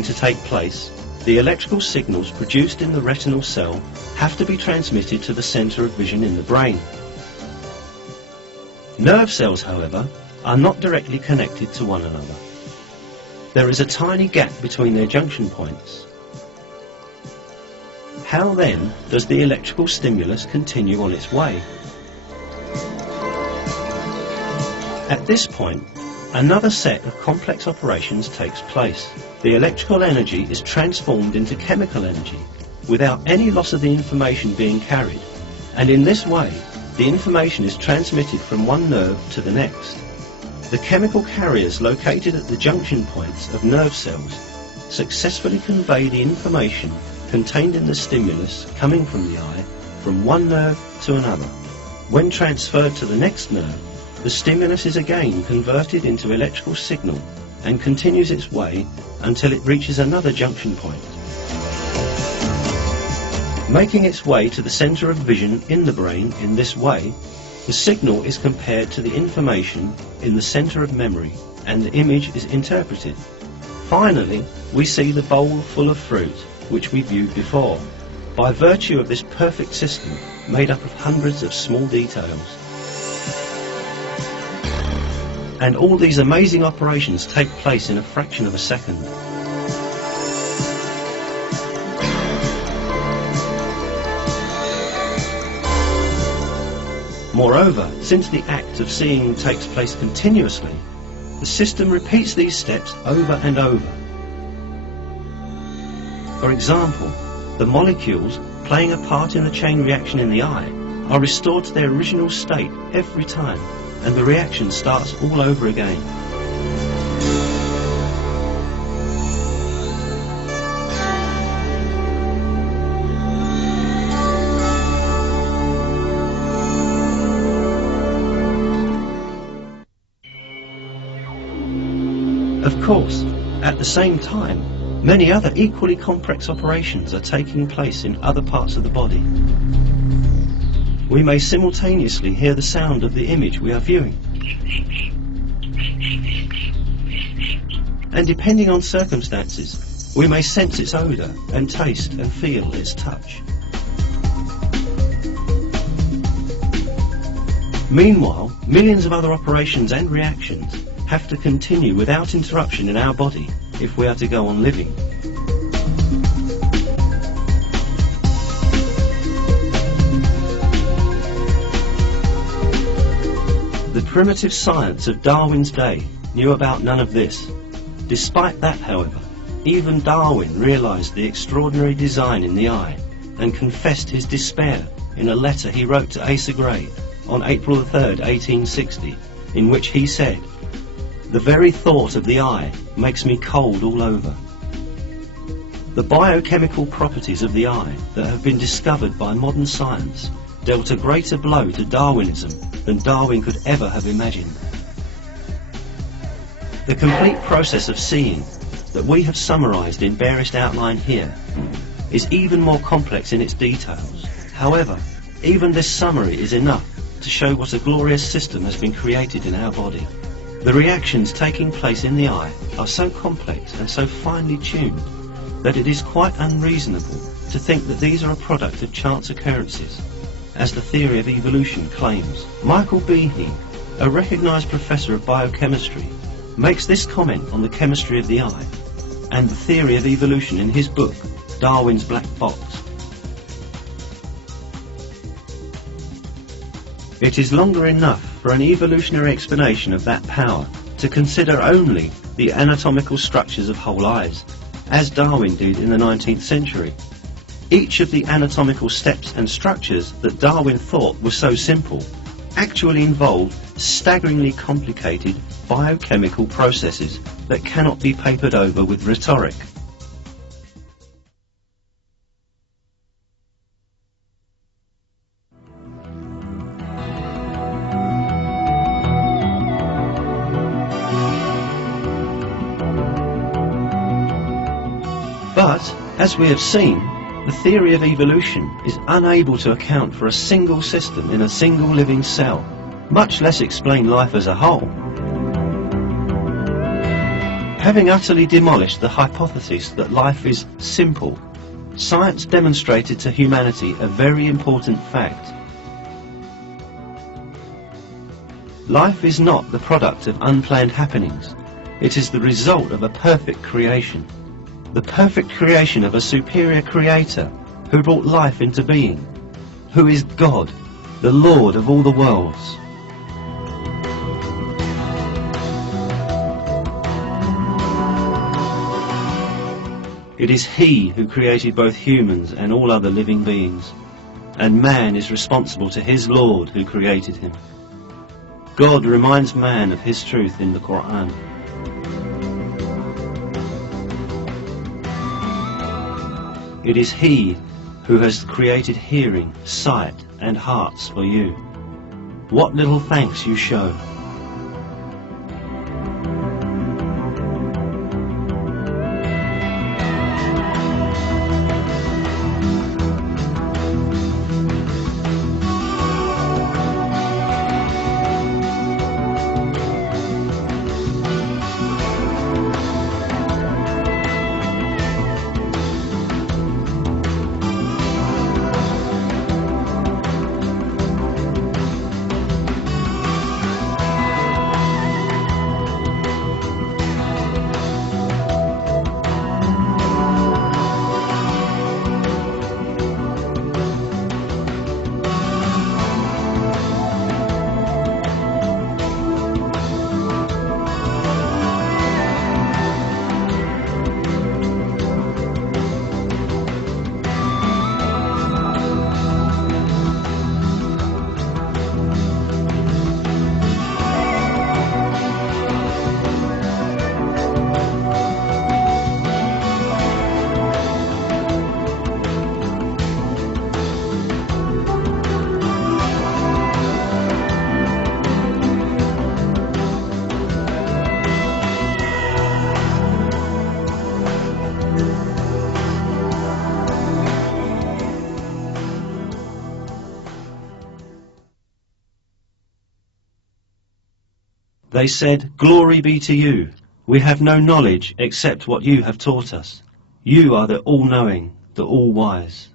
healing to take place, the electrical signals produced in the retinal cell have to be transmitted to the centre of vision in the brain. Nerve cells, however, are not directly connected to one another. There is a tiny gap between their junction points. How then does the electrical stimulus continue on its way? At this point, another set of complex operations takes place. The electrical energy is transformed into chemical energy without any loss of the information being carried, and in this way the information is transmitted from one nerve to the next. The chemical carriers located at the junction points of nerve cells successfully convey the information contained in the stimulus coming from the eye from one nerve to another. When transferred to the next nerve, the stimulus is again converted into electrical signal and continues its way until it reaches another junction point. Making its way to the centre of vision in the brain in this way, the signal is compared to the information in the centre of memory and the image is interpreted. Finally, we see the bowl full of fruit which we viewed before, by virtue of this perfect system made up of hundreds of small details. And all these amazing operations take place in a fraction of a second. Moreover, since the act of seeing takes place continuously, the system repeats these steps over and over. For example, the molecules playing a part in the chain reaction in the eye are restored to their original state every time, and the reaction starts all over again. Of course, at the same time, many other equally complex operations are taking place in other parts of the body. We may simultaneously hear the sound of the image we are viewing. And depending on circumstances, we may sense its odour and taste and feel its touch. Meanwhile, millions of other operations and reactions have to continue without interruption in our body if we are to go on living. The primitive science of Darwin's day knew about none of this. Despite that, however, even Darwin realised the extraordinary design in the eye and confessed his despair in a letter he wrote to Asa Gray on April 3rd, 1860, in which he said, "The very thought of the eye makes me cold all over." The biochemical properties of the eye that have been discovered by modern science dealt a greater blow to Darwinism than Darwin could ever have imagined. The complete process of seeing that we have summarised in barest outline here is even more complex in its details. However, even this summary is enough to show what a glorious system has been created in our body. The reactions taking place in the eye are so complex and so finely tuned that it is quite unreasonable to think that these are a product of chance occurrences, as the theory of evolution claims. Michael Behe, a recognised professor of biochemistry, makes this comment on the chemistry of the eye and the theory of evolution in his book, Darwin's Black Box. It is longer enough for an evolutionary explanation of that power to consider only the anatomical structures of whole eyes, as Darwin did in the 19th century. Each of the anatomical steps and structures that Darwin thought were so simple actually involved staggeringly complicated biochemical processes that cannot be papered over with rhetoric. But, as we have seen, the theory of evolution is unable to account for a single system in a single living cell, much less explain life as a whole. Having utterly demolished the hypothesis that life is simple, science demonstrated to humanity a very important fact. Life is not the product of unplanned happenings. It is the result of a perfect creation. The perfect creation of a superior creator who brought life into being, who is God, the Lord of all the worlds. It is He who created both humans and all other living beings, and man is responsible to his Lord who created him. God reminds man of His truth in the Quran. It is He who has created hearing, sight and hearts for you. What little thanks you show. They said, "Glory be to you. We have no knowledge except what you have taught us. You are the all-knowing, the all-wise."